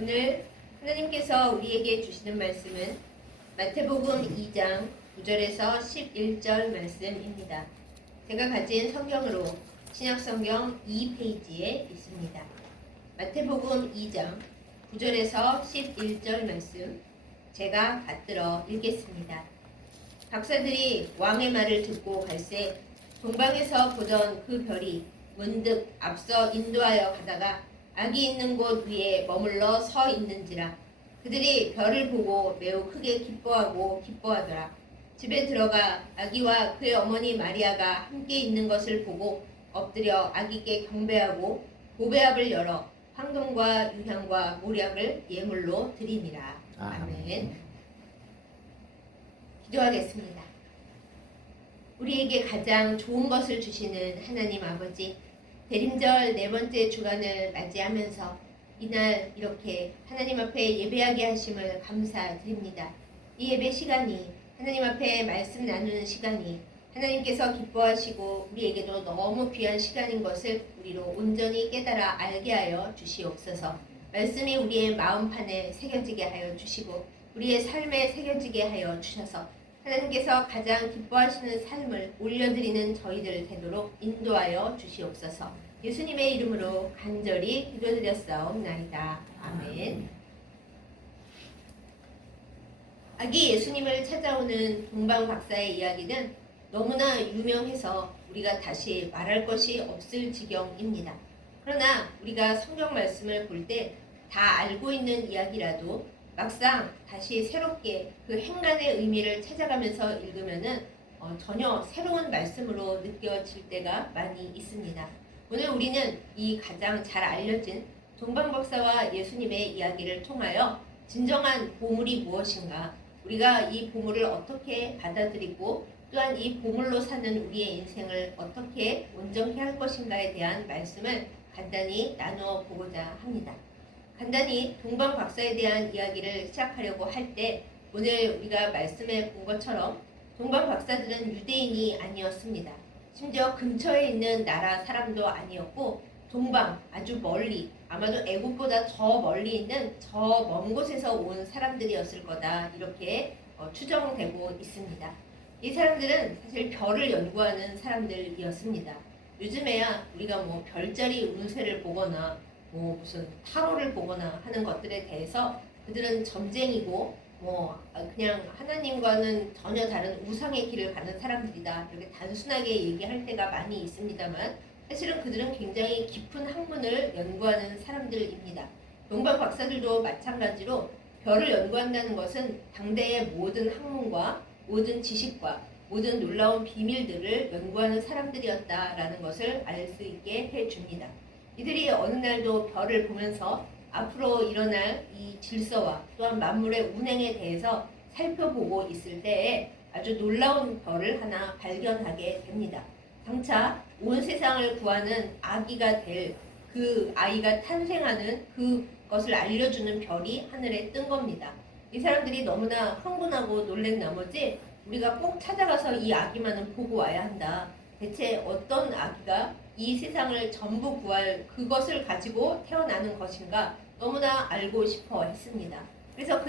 오늘 하나님께서 우리에게 주시는 말씀은 마태복음 2장 9절에서 11절 말씀입니다. 제가 가진 성경으로 신약성경 2페이지에 있습니다. 마태복음 2장 9절에서 11절 말씀 제가 받들어 읽겠습니다. 박사들이 왕의 말을 듣고 갈새 동방에서 보던 그 별이 문득 앞서 인도하여 가다가 악이 있는 곳 위에 머물러 서 있는지라. 그들이 별을 보고 매우 크게 기뻐하더라. 집에 들어가 아기와 그의 어머니 마리아가 함께 있는 것을 보고 엎드려 아기께 경배하고 보배압을 열어 황금과 유향과 모략을 예물로 드리니라. 아멘. 기도하겠습니다. 우리에게 가장 좋은 것을 주시는 하나님 아버지, 대림절 네 번째 주간을 맞이하면서 이날 이렇게 하나님 앞에 예배하게 하심을 감사드립니다. 이 예배 시간이 하나님 앞에 말씀 나누는 시간이 하나님께서 기뻐하시고 우리에게도 너무 귀한 시간인 것을 우리로 온전히 깨달아 알게 하여 주시옵소서. 말씀이 우리의 마음판에 새겨지게 하여 주시고 우리의 삶에 새겨지게 하여 주셔서 하나님께서 가장 기뻐하시는 삶을 올려드리는 저희들 되도록 인도하여 주시옵소서. 예수님의 이름으로 간절히 기도드렸사옵나이다. 아멘. 아기 예수님을 찾아오는 동방 박사의 이야기는 너무나 유명해서 우리가 다시 말할 것이 없을 지경입니다. 그러나 우리가 성경 말씀을 볼 때 다 알고 있는 이야기라도 막상 다시 새롭게 그 행간의 의미를 찾아가면서 읽으면은 전혀 새로운 말씀으로 느껴질 때가 많이 있습니다. 오늘 우리는 이 가장 잘 알려진 동방박사와 예수님의 이야기를 통하여 진정한 보물이 무엇인가, 우리가 이 보물을 어떻게 받아들이고 또한 이 보물로 사는 우리의 인생을 어떻게 온전케 할 것인가에 대한 말씀을 간단히 나누어 보고자 합니다. 간단히 동방박사에 대한 이야기를 시작하려고 할 때 오늘 우리가 말씀해 본 것처럼 동방박사들은 유대인이 아니었습니다. 심지어 근처에 있는 나라 사람도 아니었고 동방 아주 멀리, 아마도 애국보다 더 멀리 있는 저 먼 곳에서 온 사람들이었을 거다, 이렇게 추정되고 있습니다. 이 사람들은 사실 별을 연구하는 사람들이었습니다. 요즘에야 우리가 별자리 운세를 보거나 무슨 타로를 보거나 하는 것들에 대해서 그들은 점쟁이고 그냥 하나님과는 전혀 다른 우상의 길을 가는 사람들이다, 이렇게 단순하게 얘기할 때가 많이 있습니다만 사실은 그들은 굉장히 깊은 학문을 연구하는 사람들입니다. 동방 박사들도 마찬가지로 별을 연구한다는 것은 당대의 모든 학문과 모든 지식과 모든 놀라운 비밀들을 연구하는 사람들이었다라는 것을 알 수 있게 해줍니다. 이들이 어느 날도 별을 보면서 앞으로 일어날 이 질서와 또한 만물의 운행에 대해서 살펴보고 있을 때에 아주 놀라운 별을 하나 발견하게 됩니다. 장차 온 세상을 구하는 아기가 될 그 아이가 탄생하는 그것을 알려주는 별이 하늘에 뜬 겁니다. 이 사람들이 너무나 흥분하고 놀란 나머지 우리가 꼭 찾아가서 이 아기만은 보고 와야 한다. 대체 어떤 아기가 이 세상을 전부 구할 그것을 가지고 태어나는 것인가 너무나 알고 싶어 했습니다. 그래서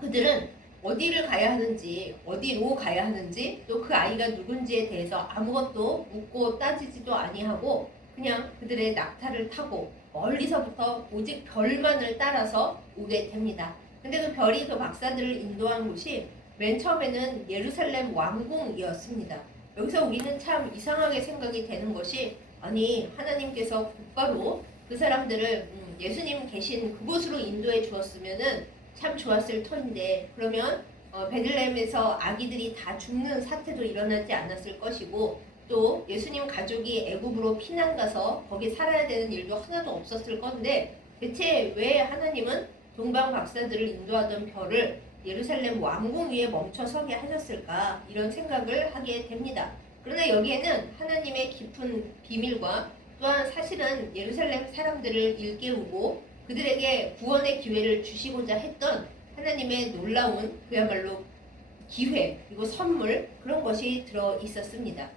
그들은 어디를 가야 하는지, 어디로 가야 하는지, 또 그 아이가 누군지에 대해서 아무것도 묻고 따지지도 아니하고 그냥 그들의 낙타를 타고 멀리서부터 오직 별만을 따라서 오게 됩니다. 근데 그 별이 그 박사들을 인도한 곳이 맨 처음에는 예루살렘 왕궁이었습니다. 여기서 우리는 참 이상하게 생각이 되는 것이, 아니 하나님께서 곧바로 그 사람들을 예수님 계신 그곳으로 인도해 주었으면은 참 좋았을 터인데, 그러면 베들레헴에서 아기들이 다 죽는 사태도 일어나지 않았을 것이고 또 예수님 가족이 애굽으로 피난 가서 거기 살아야 되는 일도 하나도 없었을 건데 대체 왜 하나님은 동방 박사들을 인도하던 별을 예루살렘 왕궁 위에 멈춰서게 하셨을까, 이런 생각을 하게 됩니다. 그러나 여기에는 하나님의 깊은 비밀과 또한 사실은 예루살렘 사람들을 일깨우고 그들에게 구원의 기회를 주시고자 했던 하나님의 놀라운 그야말로 기회 그리고 선물, 그런 것이 들어 있었습니다.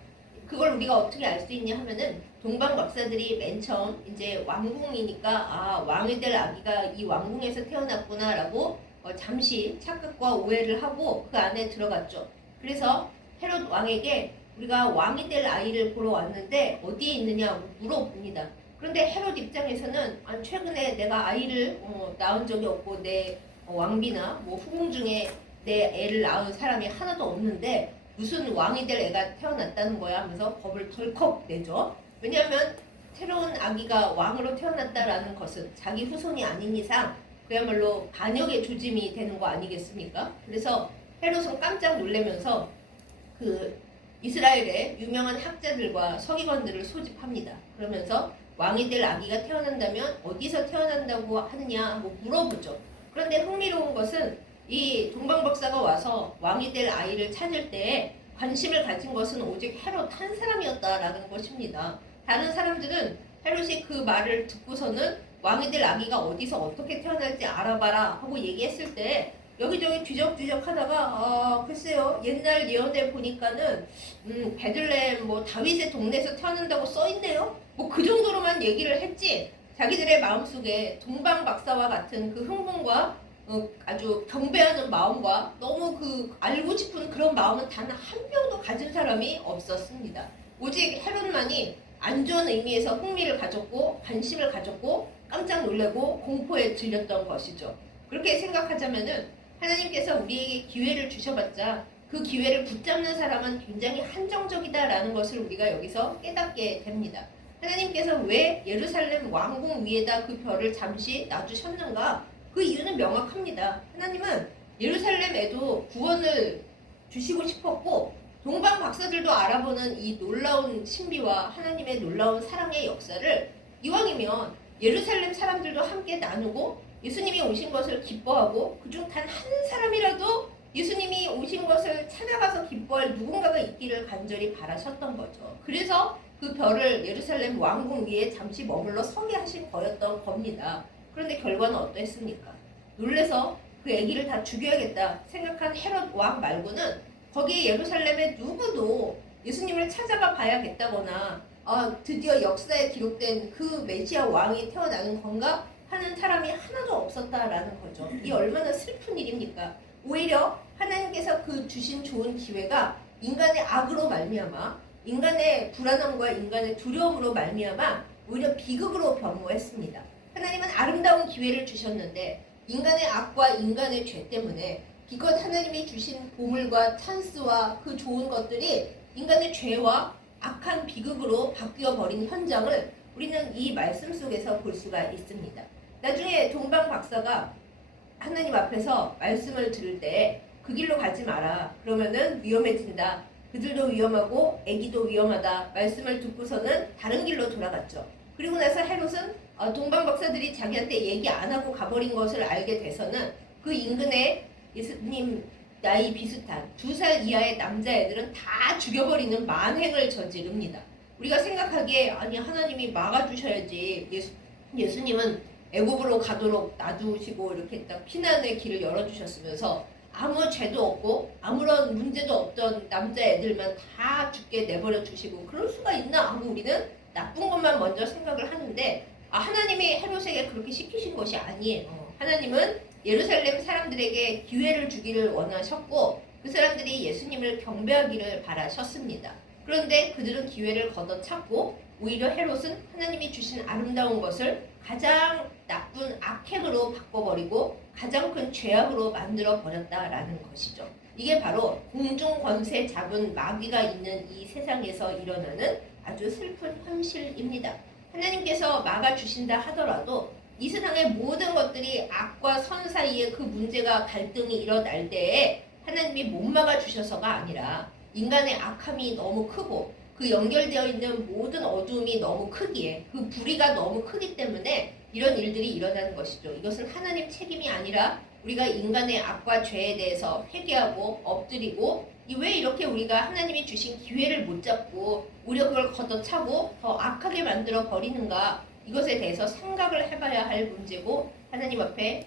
그걸 우리가 어떻게 알 수 있냐 하면은 동방 박사들이 맨 처음 이제 왕궁이니까 아 왕이 될 아기가 이 왕궁에서 태어났구나라고 잠시 착각과 오해를 하고 그 안에 들어갔죠. 그래서 헤롯 왕에게 우리가 왕이 될 아이를 보러 왔는데 어디에 있느냐 물어봅니다. 그런데 헤롯 입장에서는 아, 최근에 내가 아이를 낳은 적이 없고 내 왕비나 뭐 후궁 중에 내 애를 낳은 사람이 하나도 없는데 무슨 왕이 될 애가 태어났다는 거야 하면서 겁을 덜컥 내죠. 왜냐하면 새로운 아기가 왕으로 태어났다라는 것은 자기 후손이 아닌 이상 그야말로 반역의 조짐이 되는 거 아니겠습니까? 그래서 헤롯은 깜짝 놀라면서 그 이스라엘의 유명한 학자들과 서기관들을 소집합니다. 그러면서 왕이 될 아기가 태어난다면 어디서 태어난다고 하느냐 뭐 물어보죠. 그런데 흥미로운 것은 이 동방박사가 와서 왕이 될 아이를 찾을 때 관심을 가진 것은 오직 헤롯 한 사람이었다라는 것입니다. 다른 사람들은 헤롯이 그 말을 듣고서는 왕이 될 아기가 어디서 어떻게 태어날지 알아봐라 하고 얘기했을 때 여기저기 뒤적뒤적 하다가 글쎄요 옛날 예언에 보니까는 베들레헴 뭐 다윗의 동네에서 태어난다고 써있네요. 뭐 그 정도로만 얘기를 했지 자기들의 마음속에 동방 박사와 같은 그 흥분과 아주 경배하는 마음과 너무 그 알고 싶은 그런 마음은 단 한 명도 가진 사람이 없었습니다. 오직 헤롯만이 안 좋은 의미에서 흥미를 가졌고 관심을 가졌고 깜짝 놀라고 공포에 질렸던 것이죠. 그렇게 생각하자면은 하나님께서 우리에게 기회를 주셔봤자 그 기회를 붙잡는 사람은 굉장히 한정적이다라는 것을 우리가 여기서 깨닫게 됩니다. 하나님께서 왜 예루살렘 왕궁 위에다 그 별을 잠시 놔주셨는가? 그 이유는 명확합니다. 하나님은 예루살렘에도 구원을 주시고 싶었고 동방 박사들도 알아보는 이 놀라운 신비와 하나님의 놀라운 사랑의 역사를 이왕이면 예루살렘 사람들도 함께 나누고 예수님이 오신 것을 기뻐하고 그중 단 한 사람이라도 예수님이 오신 것을 찾아가서 기뻐할 누군가가 있기를 간절히 바라셨던 거죠. 그래서 그 별을 예루살렘 왕궁 위에 잠시 머물러 서게 하신 거였던 겁니다. 그런데 결과는 어떠했습니까? 놀래서 그 아기를 다 죽여야겠다 생각한 헤롯 왕 말고는 거기 예루살렘에 누구도 예수님을 찾아가 봐야겠다거나 드디어 역사에 기록된 그 메시아 왕이 태어나는 건가 하는 사람이 하나도 없었다라는 거죠. 이 얼마나 슬픈 일입니까? 오히려 하나님께서 그 주신 좋은 기회가 인간의 악으로 말미암아 인간의 불안함과 인간의 두려움으로 말미암아 오히려 비극으로 변모했습니다. 하나님은 아름다운 기회를 주셨는데 인간의 악과 인간의 죄 때문에 기껏 하나님이 주신 보물과 찬스와 그 좋은 것들이 인간의 죄와 악한 비극으로 바뀌어 버린 현장을 우리는 이 말씀 속에서 볼 수가 있습니다. 나중에 동방 박사가 하나님 앞에서 말씀을 들을 때 그 길로 가지 마라. 그러면은 위험해진다. 그들도 위험하고 아기도 위험하다. 말씀을 듣고서는 다른 길로 돌아갔죠. 그리고 나서 헤롯은 동방 박사들이 자기한테 얘기 안 하고 가버린 것을 알게 돼서는 그 인근에 예수님 나이 비슷한 2살 이하의 남자애들은 다 죽여버리는 만행을 저지릅니다. 우리가 생각하기에 아니 하나님이 막아주셔야지 예수님은 애굽으로 가도록 놔두시고 이렇게 딱 피난의 길을 열어주셨으면서 아무 죄도 없고 아무런 문제도 없던 남자애들만 다 죽게 내버려 주시고 그럴 수가 있나 하고 우리는 나쁜 것만 먼저 생각을 하는데 하나님이 헤롯에게 그렇게 시키신 것이 아니에요. 하나님은 예루살렘 사람들에게 기회를 주기를 원하셨고 그 사람들이 예수님을 경배하기를 바라셨습니다. 그런데 그들은 기회를 걷어찼고 오히려 헤롯은 하나님이 주신 아름다운 것을 가장 나쁜 악행으로 바꿔버리고 가장 큰 죄악으로 만들어 버렸다라는 것이죠. 이게 바로 공중 권세 잡은 마귀가 있는 이 세상에서 일어나는 아주 슬픈 현실입니다. 하나님께서 막아주신다 하더라도 이 세상의 모든 것들이 악과 선 사이에 그 문제가 갈등이 일어날 때에 하나님이 못 막아주셔서가 아니라 인간의 악함이 너무 크고 그 연결되어 있는 모든 어두움이 너무 크기에 그 불의가 너무 크기 때문에 이런 일들이 일어나는 것이죠. 이것은 하나님 책임이 아니라 우리가 인간의 악과 죄에 대해서 회개하고 엎드리고 왜 이렇게 우리가 하나님이 주신 기회를 못 잡고 오히려 그걸 걷어차고 더 악하게 만들어 버리는가 이것에 대해서 생각을 해봐야 할 문제고 하나님 앞에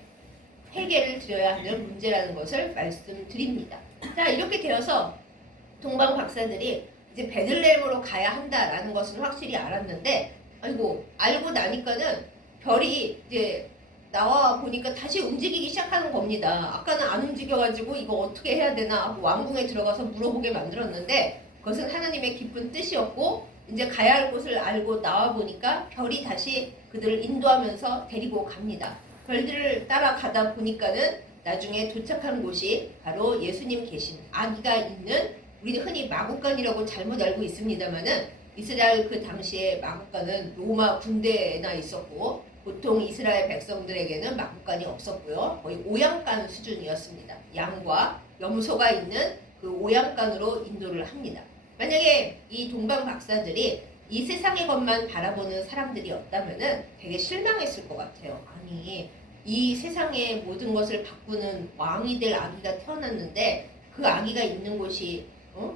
회개를 드려야 하는 문제라는 것을 말씀드립니다. 자 이렇게 되어서 동방 박사들이 이제 베들레헴으로 가야 한다라는 것은 확실히 알았는데, 아이고 알고 나니까는 별이 이제 나와 보니까 다시 움직이기 시작하는 겁니다. 아까는 안 움직여가지고 이거 어떻게 해야 되나 하고 왕궁에 들어가서 물어보게 만들었는데, 그것은 하나님의 깊은 뜻이었고, 이제 가야 할 곳을 알고 나와 보니까 별이 다시 그들을 인도하면서 데리고 갑니다. 별들을 따라가다 보니까는 나중에 도착한 곳이 바로 예수님 계신 아기가 있는, 우리는 흔히 마국간이라고 잘못 알고 있습니다만은 이스라엘 그 당시에 마국간은 로마 군대에나 있었고, 보통 이스라엘 백성들에게는 마국간이 없었고요. 거의 오양간 수준이었습니다. 양과 염소가 있는 그 오양간으로 인도를 합니다. 만약에 이 동방 박사들이 이 세상의 것만 바라보는 사람들이었다면은 되게 실망했을 것 같아요. 아니, 이 세상의 모든 것을 바꾸는 왕이 될 아기가 태어났는데 그 아기가 있는 곳이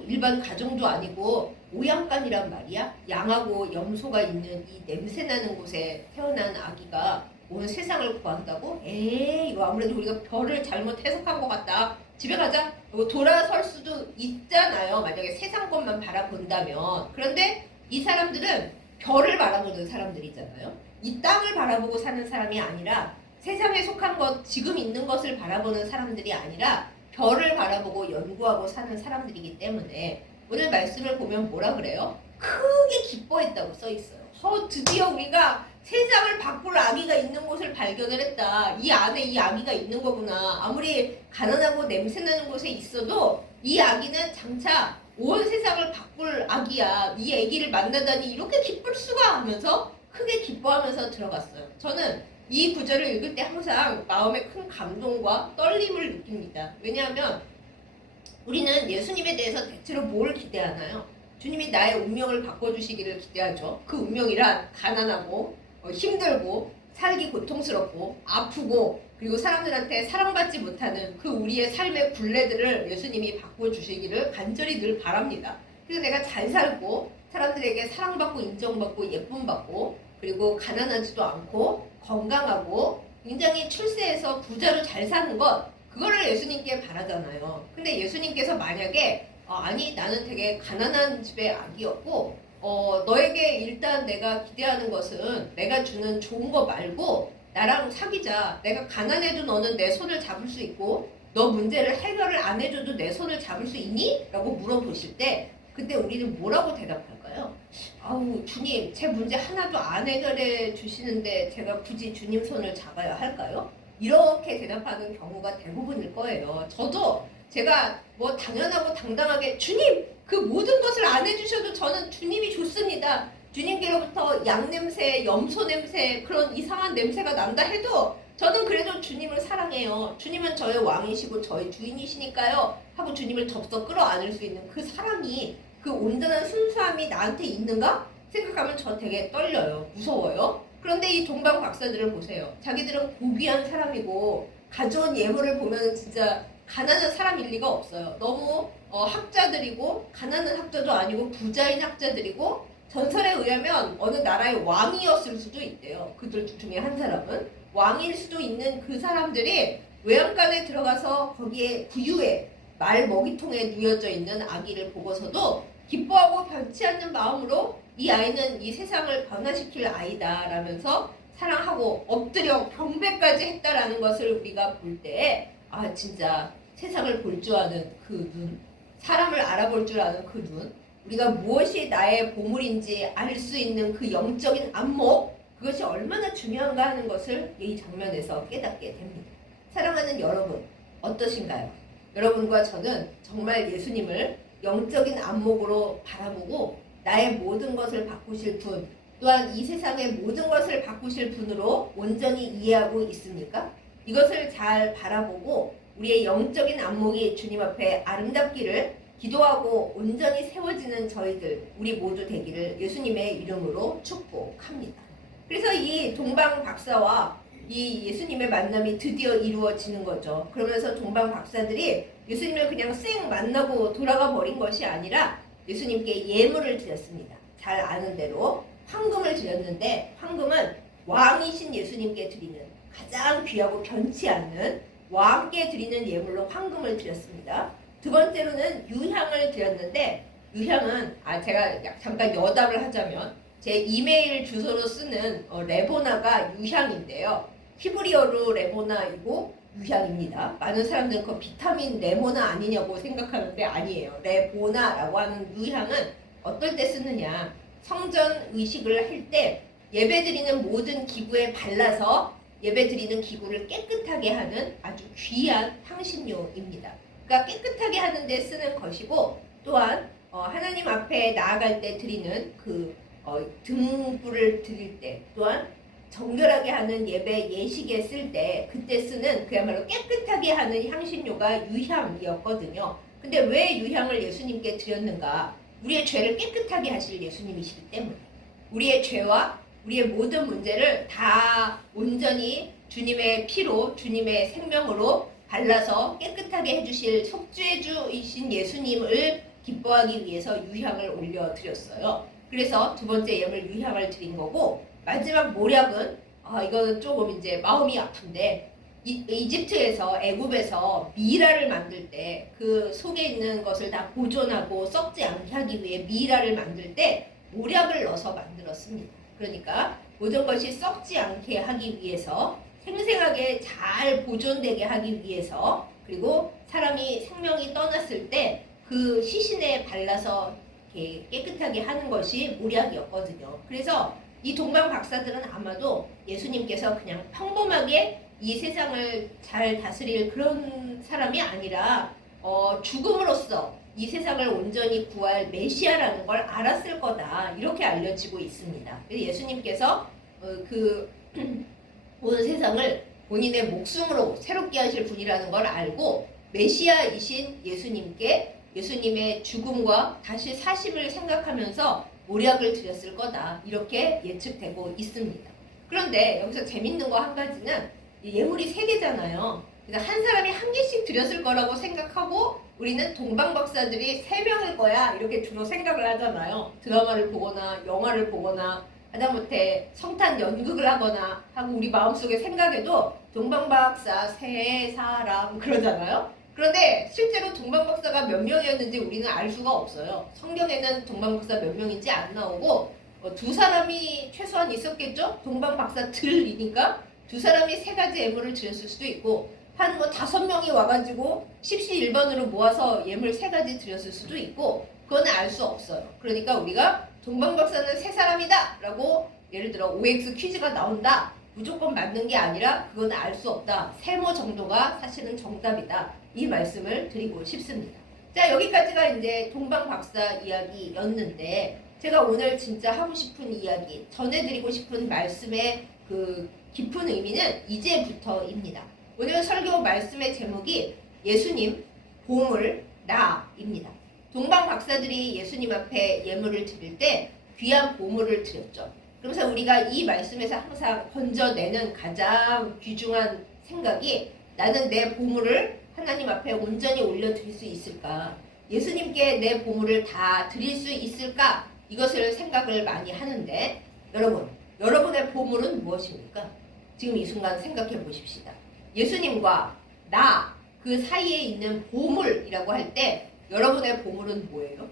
일반 가정도 아니고 오양간이란 말이야? 양하고 염소가 있는 이 냄새나는 곳에 태어난 아기가 온 세상을 구한다고? 에이, 이거 아무래도 우리가 별을 잘못 해석한 것 같다. 집에 가자. 이거 돌아설 수도 있잖아요. 만약에 세상 것만 바라본다면. 그런데 이 사람들은 별을 바라보는 사람들이잖아요. 이 땅을 바라보고 사는 사람이 아니라, 세상에 속한 것, 지금 있는 것을 바라보는 사람들이 아니라 별을 바라보고 연구하고 사는 사람들이기 때문에 오늘 말씀을 보면 뭐라 그래요? 크게 기뻐했다고 써 있어요. 드디어 우리가 세상을 바꿀 아기가 있는 곳을 발견을 했다. 이 안에 이 아기가 있는 거구나. 아무리 가난하고 냄새나는 곳에 있어도 이 아기는 장차 온 세상을 바꿀 아기야. 이 아기를 만나다니 이렇게 기쁠 수가 하면서 크게 기뻐하면서 들어갔어요. 저는 이 구절을 읽을 때 항상 마음에 큰 감동과 떨림을 느낍니다. 왜냐하면 우리는 예수님에 대해서 대체로 뭘 기대하나요? 주님이 나의 운명을 바꿔주시기를 기대하죠. 그 운명이란 가난하고 힘들고 살기 고통스럽고 아프고, 그리고 사람들한테 사랑받지 못하는 그 우리의 삶의 굴레들을 예수님이 바꿔주시기를 간절히 늘 바랍니다. 그래서 내가 잘 살고 사람들에게 사랑받고 인정받고 예쁨받고, 그리고 가난하지도 않고 건강하고 굉장히 출세해서 부자로 잘 사는 것, 그거를 예수님께 바라잖아요. 근데 예수님께서 만약에 아니, 나는 되게 가난한 집의 아기였고 너에게 일단 내가 기대하는 것은 내가 주는 좋은 거 말고 나랑 사귀자. 내가 가난해도 너는 내 손을 잡을 수 있고 너 문제를 해결을 안 해줘도 내 손을 잡을 수 있니? 라고 물어보실 때 그때 우리는 뭐라고 대답할까요? 아우, 주님, 제 문제 하나도 안 해결해 주시는데 제가 굳이 주님 손을 잡아야 할까요? 이렇게 대답하는 경우가 대부분일 거예요. 저도 제가 뭐 당연하고 당당하게 주님, 그 모든 것을 안 해주셔도 저는 주님이 좋습니다. 주님께로부터 양 냄새, 염소 냄새, 그런 이상한 냄새가 난다 해도 저는 그래도 주님을 사랑해요. 주님은 저의 왕이시고 저의 주인이시니까요. 하고 주님을 덥석 끌어안을 수 있는 그 사랑이, 그 온전한 순수함이 나한테 있는가? 생각하면 저 되게 떨려요. 무서워요. 그런데 이 동방 박사들을 보세요. 자기들은 고귀한 사람이고 가져온 예물을 보면 진짜 가난한 사람일 리가 없어요. 너무 학자들이고, 가난한 학자도 아니고 부자인 학자들이고, 전설에 의하면 어느 나라의 왕이었을 수도 있대요. 그들 중에 한 사람은 왕일 수도 있는 그 사람들이 외양간에 들어가서 거기에 구유에 말 먹이통에 누워져 있는 아기를 보고서도 기뻐하고 변치 않는 마음으로 이 아이는 이 세상을 변화시킬 아이다 라면서 사랑하고 엎드려 경배까지 했다라는 것을 우리가 볼 때, 아, 진짜 세상을 볼 줄 아는 그 눈, 사람을 알아볼 줄 아는 그 눈, 우리가 무엇이 나의 보물인지 알 수 있는 그 영적인 안목, 그것이 얼마나 중요한가 하는 것을 이 장면에서 깨닫게 됩니다. 사랑하는 여러분, 어떠신가요? 여러분과 저는 정말 예수님을 영적인 안목으로 바라보고 나의 모든 것을 바꾸실 분, 또한 이 세상의 모든 것을 바꾸실 분으로 온전히 이해하고 있습니까? 이것을 잘 바라보고 우리의 영적인 안목이 주님 앞에 아름답기를 기도하고 온전히 세워지는 저희들, 우리 모두 되기를 예수님의 이름으로 축복합니다. 그래서 이 동방 박사와 이 예수님의 만남이 드디어 이루어지는 거죠. 그러면서 동방 박사들이 예수님을 그냥 쌩 만나고 돌아가 버린 것이 아니라 예수님께 예물을 드렸습니다. 잘 아는 대로 황금을 드렸는데, 황금은 왕이신 예수님께 드리는 가장 귀하고 변치 않는 왕께 드리는 예물로 황금을 드렸습니다. 두 번째로는 유향을 드렸는데, 유향은 제가 잠깐 여담을 하자면 제 이메일 주소로 쓰는 레보나가 유향인데요. 히브리어로 레보나이고 유향입니다. 많은 사람들은 그 비타민 레모나 아니냐고 생각하는데 아니에요. 레보나라고 하는 유향은 어떨 때 쓰느냐? 성전 의식을 할 때 예배드리는 모든 기구에 발라서 예배드리는 기구를 깨끗하게 하는 아주 귀한 향신료입니다. 그러니까 깨끗하게 하는 데 쓰는 것이고, 또한 하나님 앞에 나아갈 때 드리는 등불을 드릴 때, 또한 정결하게 하는 예배 예식에 쓸 때 그때 쓰는 그야말로 깨끗하게 하는 향신료가 유향이었거든요. 근데 왜 유향을 예수님께 드렸는가? 우리의 죄를 깨끗하게 하실 예수님이시기 때문에, 우리의 죄와 우리의 모든 문제를 다 온전히 주님의 피로, 주님의 생명으로 발라서 깨끗하게 해주실 속죄주이신 예수님을 기뻐하기 위해서 유향을 올려드렸어요. 그래서 두 번째 예물 유향을 드린 거고, 마지막 모략은 이거는 조금 이제 마음이 아픈데, 이집트에서 애굽에서 미라를 만들 때 그 속에 있는 것을 다 보존하고 썩지 않게 하기 위해 미라를 만들 때 모략을 넣어서 만들었습니다. 그러니까 모든 것이 썩지 않게 하기 위해서, 생생하게 잘 보존되게 하기 위해서, 그리고 사람이 생명이 떠났을 때 그 시신에 발라서 이렇게 깨끗하게 하는 것이 모략이었거든요. 그래서 이 동방 박사들은 아마도 예수님께서 그냥 평범하게 이 세상을 잘 다스릴 그런 사람이 아니라 죽음으로써 이 세상을 온전히 구할 메시아라는 걸 알았을 거다, 이렇게 알려지고 있습니다. 그래서 예수님께서 온 세상을 본인의 목숨으로 새롭게 하실 분이라는 걸 알고 메시아이신 예수님께 예수님의 죽음과 다시 사심을 생각하면서 모략을 드렸을 거다, 이렇게 예측되고 있습니다. 그런데 여기서 재밌는 거 한 가지는 예물이 3개잖아요. 그래서 한 사람이 한 개씩 드렸을 거라고 생각하고 우리는 동방 박사들이 3명일 거야, 이렇게 주로 생각을 하잖아요. 드라마를 보거나 영화를 보거나 하다못해 성탄 연극을 하거나 하고 우리 마음속에 생각해도 동방 박사 3사람 그러잖아요. 그런데 실제로 동방 박사가 몇 명이었는지 우리는 알 수가 없어요. 성경에는 동방 박사 몇 명인지 안 나오고 2사람이 최소한 있었겠죠? 동방 박사들이니까 2사람이 3가지 예물을 드렸을 수도 있고, 한 5명이 와가지고 십시일반으로 모아서 예물 3가지 드렸을 수도 있고, 그건 알 수 없어요. 그러니까 우리가 동방 박사는 3사람이다 라고 예를 들어 OX 퀴즈가 나온다, 무조건 맞는 게 아니라 그건 알 수 없다, 세모 정도가 사실은 정답이다, 이 말씀을 드리고 싶습니다. 자, 여기까지가 이제 동방 박사 이야기였는데, 제가 오늘 진짜 하고 싶은 이야기, 전해드리고 싶은 말씀의 그 깊은 의미는 이제부터입니다. 오늘 설교 말씀의 제목이 예수님, 보물, 나입니다. 동방 박사들이 예수님 앞에 예물을 드릴 때 귀한 보물을 드렸죠. 그래서 우리가 이 말씀에서 항상 건져내는 가장 귀중한 생각이, 나는 내 보물을 하나님 앞에 온전히 올려드릴 수 있을까? 예수님께 내 보물을 다 드릴 수 있을까? 이것을 생각을 많이 하는데, 여러분의 보물은 무엇입니까? 지금 이 순간 생각해 보십시다. 예수님과 나, 그 사이에 있는 보물이라고 할 때 여러분의 보물은 뭐예요?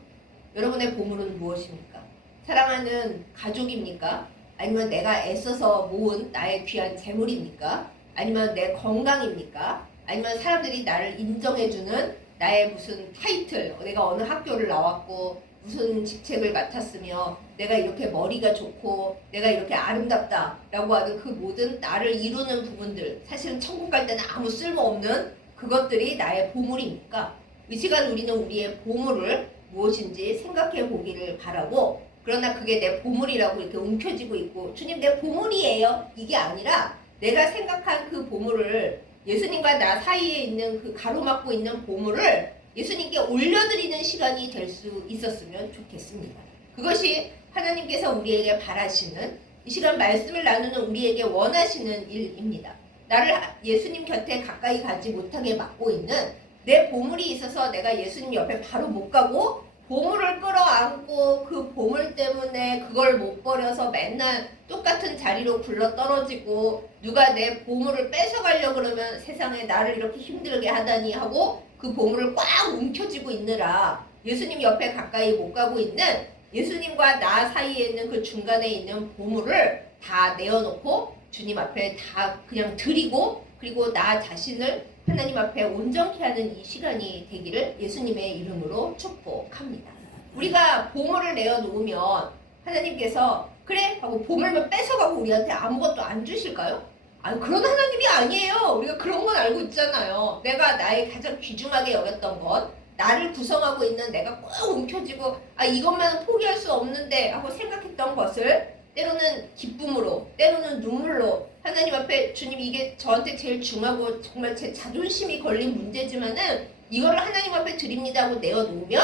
여러분의 보물은 무엇입니까? 사랑하는 가족입니까? 아니면 내가 애써서 모은 나의 귀한 재물입니까? 아니면 내 건강입니까? 아니면 사람들이 나를 인정해주는 나의 무슨 타이틀, 내가 어느 학교를 나왔고 무슨 직책을 맡았으며 내가 이렇게 머리가 좋고 내가 이렇게 아름답다 라고 하는 그 모든 나를 이루는 부분들, 사실은 천국 갈 때는 아무 쓸모없는 그것들이 나의 보물입니까? 이 시간 우리는 우리의 보물을 무엇인지 생각해 보기를 바라고, 그러나 그게 내 보물이라고 이렇게 움켜쥐고 있고 주님 내 보물이에요, 이게 아니라 내가 생각한 그 보물을, 예수님과 나 사이에 있는 그 가로막고 있는 보물을 예수님께 올려드리는 시간이 될 수 있었으면 좋겠습니다. 그것이 하나님께서 우리에게 바라시는, 이 시간 말씀을 나누는 우리에게 원하시는 일입니다. 나를 예수님 곁에 가까이 가지 못하게 막고 있는 내 보물이 있어서 내가 예수님 옆에 바로 못 가고 보물을 끌어안고 그 보물 때문에 그걸 못 버려서 맨날 똑같은 자리로 굴러 떨어지고, 누가 내 보물을 뺏어가려고 그러면 세상에 나를 이렇게 힘들게 하다니 하고 그 보물을 꽉 움켜쥐고 있느라 예수님 옆에 가까이 못 가고 있는 예수님과 나 사이에 있는 그 중간에 있는 보물을 다 내어놓고 주님 앞에 다 그냥 드리고 그리고 나 자신을 하나님 앞에 온전케 하는 이 시간이 되기를 예수님의 이름으로 축복합니다. 우리가 보물을 내어놓으면 하나님께서 그래 하고 보물만 뺏어가고 우리한테 아무것도 안 주실까요? 아니 그런 하나님이 아니에요. 우리가 그런 건 알고 있잖아요. 내가 나의 가장 귀중하게 여겼던 것, 나를 구성하고 있는 내가 꼭 움켜쥐고 이것만은 포기할 수 없는데 하고 생각했던 것을 때로는 기쁨으로 때로는 눈물로 하나님 앞에 주님 이게 저한테 제일 중하고 정말 제 자존심이 걸린 문제지만은 이거를 하나님 앞에 드립니다 하고 내어놓으면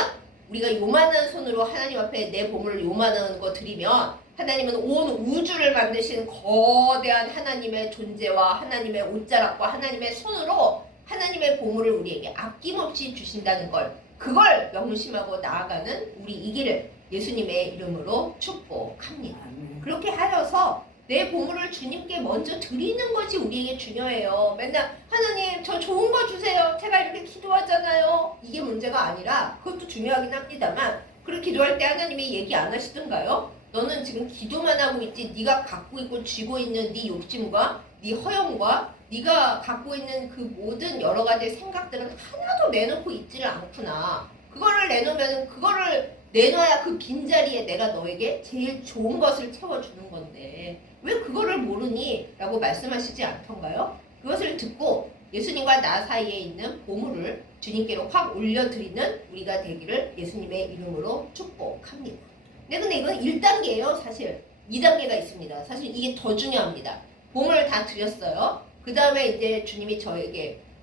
우리가 요만한 손으로 하나님 앞에 내 보물을 요만한 거 드리면 하나님은 온 우주를 만드신 거대한 하나님의 존재와 하나님의 옷자락과 하나님의 손으로 하나님의 보물을 우리에게 아낌없이 주신다는 걸 그걸 명심하고 나아가는 우리 이기를 예수님의 이름으로 축복합니다. 그렇게 하여서 내 보물을 주님께 먼저 드리는 것이 우리에게 중요해요. 맨날 하나님 저 좋은 거 주세요. 제가 이렇게 기도하잖아요. 이게 문제가 아니라 그것도 중요하긴 합니다만 그렇게 기도할 때 하나님이 얘기 안 하시던가요? 너는 지금 기도만 하고 있지 네가 갖고 있고 쥐고 있는 네 욕심과 네 허영과 네가 갖고 있는 그 모든 여러 가지 생각들은 하나도 내놓고 있지를 않구나. 그거를 내놓으면 그거를 내놔야 그 빈자리에 내가 너에게 제일 좋은 것을 채워주는 건데 왜 그거를 모르니? 라고 말씀하시지 않던가요? 그것을 듣고 예수님과 나 사이에 있는 보물을 주님께로 확 올려드리는 우리가 되기를 예수님의 이름으로 축복합니다. 네, 근데 이건 1단계예요. 사실 2단계가 있습니다. 사실 이게 더 중요합니다. 보물을 다 드렸어요. 그 다음에 이제 주님이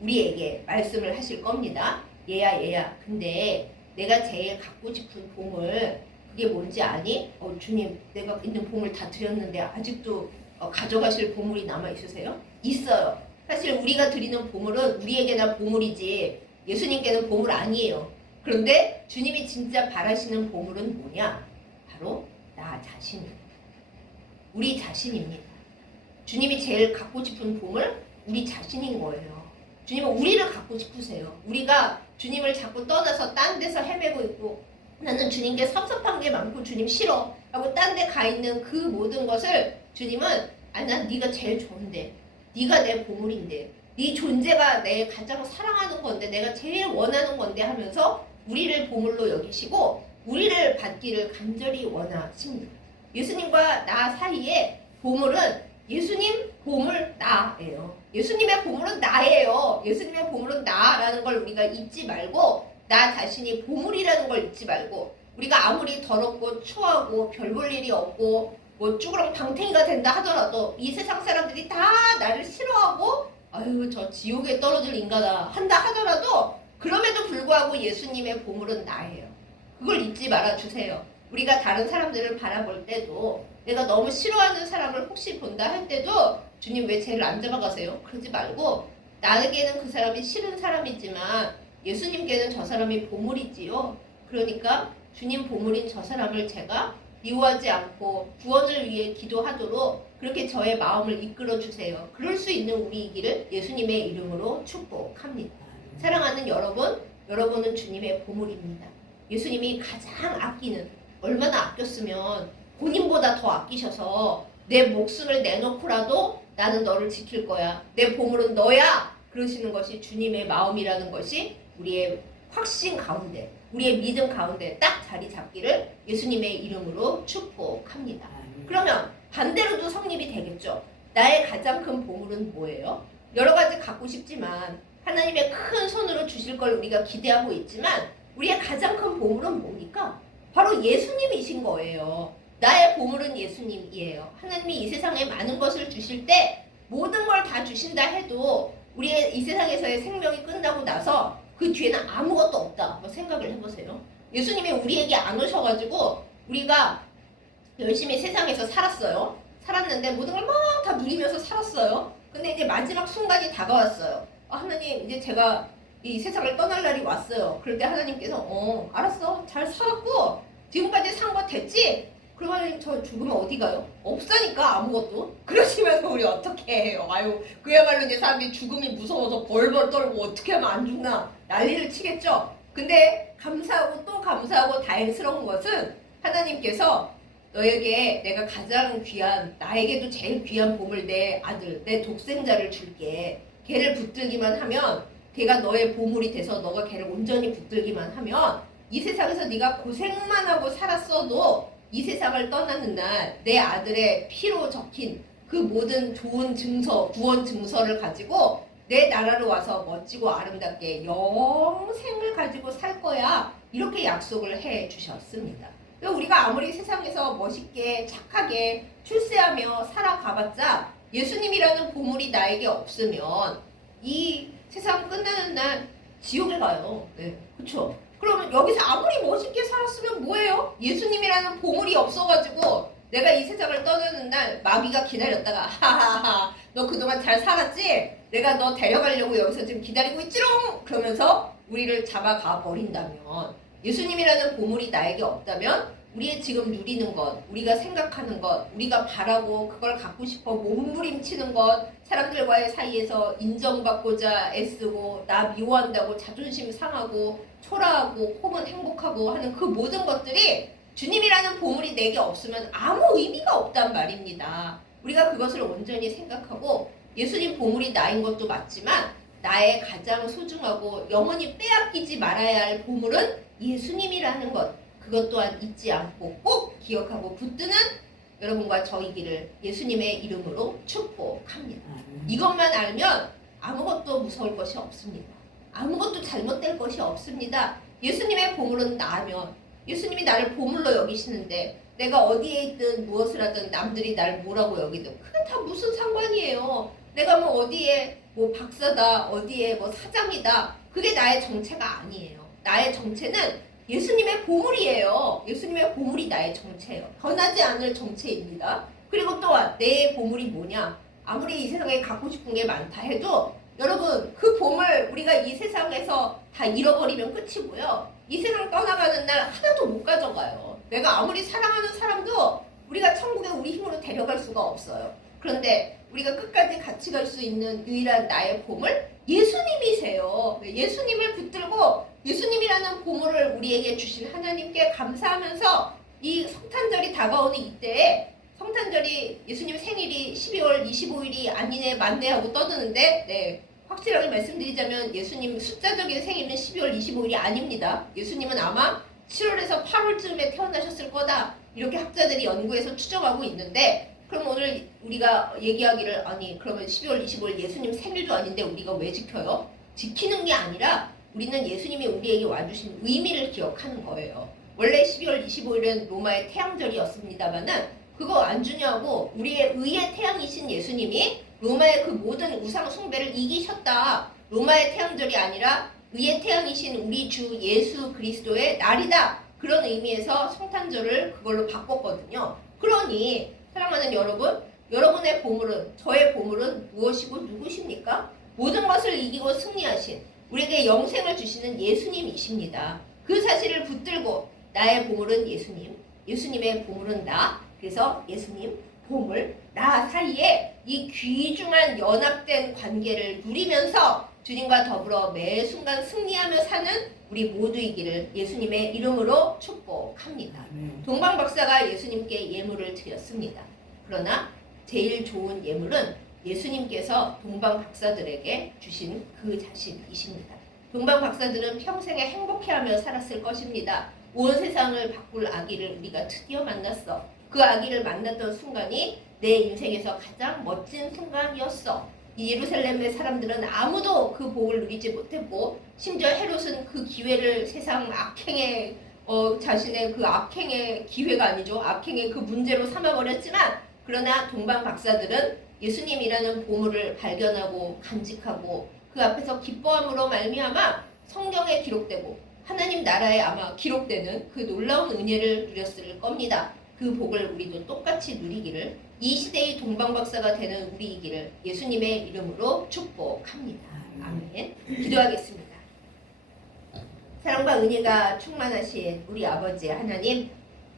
우리에게 말씀을 하실 겁니다. 얘야 근데 내가 제일 갖고 싶은 보물 그게 뭔지 아니? 주님 내가 있는 보물 다 드렸는데 아직도 가져가실 보물이 남아있으세요? 있어요. 사실 우리가 드리는 보물은 우리에게나 보물이지 예수님께는 보물 아니에요. 그런데 주님이 진짜 바라시는 보물은 뭐냐? 바로 나 자신입니다. 우리 자신입니다. 주님이 제일 갖고 싶은 보물 우리 자신인 거예요. 주님은 우리를 갖고 싶으세요. 우리가 주님을 자꾸 떠나서 딴 데서 헤매고 있고 나는 주님께 섭섭한 게 많고 주님 싫어 하고 딴 데 가 있는 그 모든 것을 주님은 난 네가 제일 좋은데 네가 내 보물인데 네 존재가 내 가장 사랑하는 건데 내가 제일 원하는 건데 하면서 우리를 보물로 여기시고 우리를 받기를 간절히 원하십니다. 예수님과 나 사이에 보물은 예수님 보물 나예요. 예수님의 보물은 나예요. 예수님의 보물은 나라는 걸 우리가 잊지 말고 나 자신이 보물이라는 걸 잊지 말고 우리가 아무리 더럽고 추하고 별 볼 일이 없고 뭐 쭈그렁 방탱이가 된다 하더라도 이 세상 사람들이 다 나를 싫어하고 아유 저 지옥에 떨어질 인간아 한다 하더라도 그럼에도 불구하고 예수님의 보물은 나예요. 그걸 잊지 말아주세요. 우리가 다른 사람들을 바라볼 때도 내가 너무 싫어하는 사람을 혹시 본다 할 때도 주님 왜 쟤를 안 잡아가세요? 그러지 말고 나에게는 그 사람이 싫은 사람이지만 예수님께는 저 사람이 보물이지요. 그러니까 주님 보물인 저 사람을 제가 미워하지 않고 구원을 위해 기도하도록 그렇게 저의 마음을 이끌어 주세요. 그럴 수 있는 우리이기를 예수님의 이름으로 축복합니다. 사랑하는 여러분, 여러분은 주님의 보물입니다. 예수님이 가장 아끼는 얼마나 아꼈으면 본인보다 더 아끼셔서 내 목숨을 내놓고라도 나는 너를 지킬 거야. 내 보물은 너야. 그러시는 것이 주님의 마음이라는 것이 우리의 확신 가운데 우리의 믿음 가운데 딱 자리 잡기를 예수님의 이름으로 축복합니다. 그러면 반대로도 성립이 되겠죠. 나의 가장 큰 보물은 뭐예요? 여러 가지 갖고 싶지만 하나님의 큰 손으로 주실 걸 우리가 기대하고 있지만 우리의 가장 큰 보물은 뭡니까? 바로 예수님이신 거예요. 나의 보물은 예수님이에요. 하나님이 이 세상에 많은 것을 주실 때 모든 걸 다 주신다 해도 우리의 이 세상에서의 생명이 끝나고 나서 그 뒤에는 아무것도 없다. 한번 생각을 해보세요. 예수님이 우리에게 안 오셔가지고 우리가 열심히 세상에서 살았어요. 살았는데 모든 걸 막 다 누리면서 살았어요. 근데 이제 마지막 순간이 다가왔어요. 하나님 이제 제가 이 세상을 떠날 날이 왔어요. 그럴 때 하나님께서 알았어. 잘 살았고 지금까지 산 거 됐지? 그러면 저 죽으면 어디 가요? 없으니까 아무것도. 그러시면서 우리 어떻게 해요? 아유 그야말로 이제 사람들이 죽음이 무서워서 벌벌 떨고 어떻게 하면 안 죽나 난리를 치겠죠? 근데 감사하고 또 감사하고 다행스러운 것은 하나님께서 너에게 내가 가장 귀한, 나에게도 제일 귀한 보물, 내 아들, 내 독생자를 줄게. 걔를 붙들기만 하면 걔가 너의 보물이 돼서 너가 걔를 온전히 붙들기만 하면 이 세상에서 네가 고생만 하고 살았어도 이 세상을 떠나는 날 내 아들의 피로 적힌 그 모든 좋은 증서, 구원 증서를 가지고 내 나라로 와서 멋지고 아름답게 영생을 가지고 살 거야. 이렇게 약속을 해 주셨습니다. 우리가 아무리 세상에서 멋있게 착하게 출세하며 살아가봤자 예수님이라는 보물이 나에게 없으면 이 세상 끝나는 날 지옥에 가요. 네, 그렇죠? 그러면 여기서 아무리 멋있게 살았으면 뭐예요? 예수님이라는 보물이 없어가지고 내가 이 세상을 떠나는 날 마귀가 기다렸다가 하하하 너 그동안 잘 살았지? 내가 너 데려가려고 여기서 지금 기다리고 있지롱! 그러면서 우리를 잡아가 버린다면, 예수님이라는 보물이 나에게 없다면 우리의 지금 누리는 것, 우리가 생각하는 것, 우리가 바라고 그걸 갖고 싶어 몸부림치는 것, 사람들과의 사이에서 인정받고자 애쓰고 나 미워한다고 자존심 상하고 초라하고 혹은 행복하고 하는 그 모든 것들이 주님이라는 보물이 내게 없으면 아무 의미가 없단 말입니다. 우리가 그것을 온전히 생각하고 예수님 보물이 나인 것도 맞지만 나의 가장 소중하고 영원히 빼앗기지 말아야 할 보물은 예수님이라는 것, 그것 또한 잊지 않고 꼭 기억하고 붙드는 여러분과 저이기를 예수님의 이름으로 축복합니다. 이것만 알면 아무것도 무서울 것이 없습니다. 아무것도 잘못될 것이 없습니다. 예수님의 보물은 나면, 예수님이 나를 보물로 여기시는데 내가 어디에 있든 무엇을 하든 남들이 날 뭐라고 여기든 그게 다 무슨 상관이에요. 내가 뭐 어디에 뭐 박사다, 어디에 뭐 사장이다, 그게 나의 정체가 아니에요. 나의 정체는 예수님의 보물이에요. 예수님의 보물이 나의 정체예요. 변하지 않을 정체입니다. 그리고 또한 내 보물이 뭐냐? 아무리 이 세상에 갖고 싶은 게 많다 해도 여러분, 그 보물 우리가 이 세상에서 다 잃어버리면 끝이고요. 이 세상 떠나가는 날 하나도 못 가져가요. 내가 아무리 사랑하는 사람도 우리가 천국에 우리 힘으로 데려갈 수가 없어요. 그런데 우리가 끝까지 같이 갈 수 있는 유일한 나의 보물? 예수님이세요. 예수님을 붙들고 예수님이라는 보물을 우리에게 주신 하나님께 감사하면서 이 성탄절이 다가오는 이때에, 성탄절이 예수님 생일이 12월 25일이 아니네 맞네 하고 떠드는데, 네, 확실하게 말씀드리자면 예수님 숫자적인 생일은 12월 25일이 아닙니다. 예수님은 아마 7월에서 8월쯤에 태어나셨을 거다, 이렇게 학자들이 연구해서 추정하고 있는데, 그럼 오늘 우리가 얘기하기를, 아니 그러면 12월 25일 예수님 생일도 아닌데 우리가 왜 지켜요? 지키는 게 아니라 우리는 예수님이 우리에게 와주신 의미를 기억하는 거예요. 원래 12월 25일은 로마의 태양절이었습니다만은 그거 안 중요하고 우리의 의의 태양이신 예수님이 로마의 그 모든 우상 숭배를 이기셨다. 로마의 태양절이 아니라 의의 태양이신 우리 주 예수 그리스도의 날이다. 그런 의미에서 성탄절을 그걸로 바꿨거든요. 그러니 사랑하는 여러분, 여러분의 보물은, 저의 보물은 무엇이고 누구십니까? 모든 것을 이기고 승리하신 우리에게 영생을 주시는 예수님이십니다. 그 사실을 붙들고 나의 보물은 예수님, 예수님의 보물은 나. 그래서 예수님, 보물, 나 사이에 이 귀중한 연합된 관계를 누리면서 주님과 더불어 매 순간 승리하며 사는 우리 모두이기를 예수님의 이름으로 축복합니다. 동방 박사가 예수님께 예물을 드렸습니다. 그러나 제일 좋은 예물은 예수님께서 동방 박사들에게 주신 그 자식이십니다. 동방 박사들은 평생에 행복해하며 살았을 것입니다. 온 세상을 바꿀 아기를 우리가 드디어 만났어. 그 아기를 만났던 순간이 내 인생에서 가장 멋진 순간이었어. 이 예루살렘의 사람들은 아무도 그 복을 누리지 못했고, 심지어 헤롯은 그 기회를 세상 악행의 자신의 그 악행의 기회가 아니죠. 악행의 그 문제로 삼아버렸지만, 그러나 동방 박사들은 예수님이라는 보물을 발견하고 간직하고 그 앞에서 기뻐함으로 말미암아 성경에 기록되고 하나님 나라에 아마 기록되는 그 놀라운 은혜를 누렸을 겁니다. 그 복을 우리도 똑같이 누리기를, 이 시대의 동방 박사가 되는 우리이기를 예수님의 이름으로 축복합니다. 아멘. 기도하겠습니다. 사랑과 은혜가 충만하신 우리 아버지 하나님,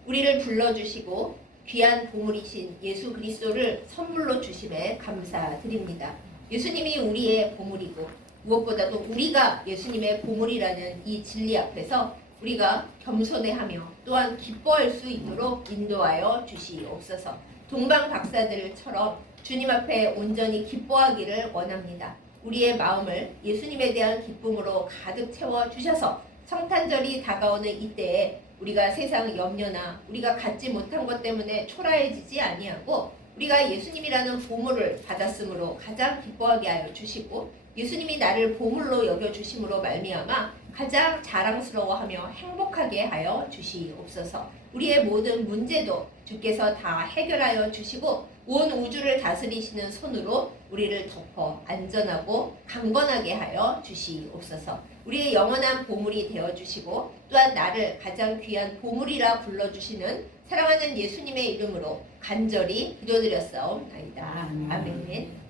우리를 불러주시고 귀한 보물이신 예수 그리스도를 선물로 주심에 감사드립니다. 예수님이 우리의 보물이고 무엇보다도 우리가 예수님의 보물이라는 이 진리 앞에서 우리가 겸손해하며 또한 기뻐할 수 있도록 인도하여 주시옵소서. 동방 박사들처럼 주님 앞에 온전히 기뻐하기를 원합니다. 우리의 마음을 예수님에 대한 기쁨으로 가득 채워 주셔서 성탄절이 다가오는 이때에 우리가 세상 염려나 우리가 갖지 못한 것 때문에 초라해지지 아니하고 우리가 예수님이라는 보물을 받았으므로 가장 기뻐하게 하여 주시고 예수님이 나를 보물로 여겨주심으로 말미암아 가장 자랑스러워하며 행복하게 하여 주시옵소서. 우리의 모든 문제도 주께서 다 해결하여 주시고 온 우주를 다스리시는 손으로 우리를 덮어 안전하고 강건하게 하여 주시옵소서. 우리의 영원한 보물이 되어주시고 또한 나를 가장 귀한 보물이라 불러주시는 사랑하는 예수님의 이름으로 간절히 기도드렸사옵나이다. 아멘.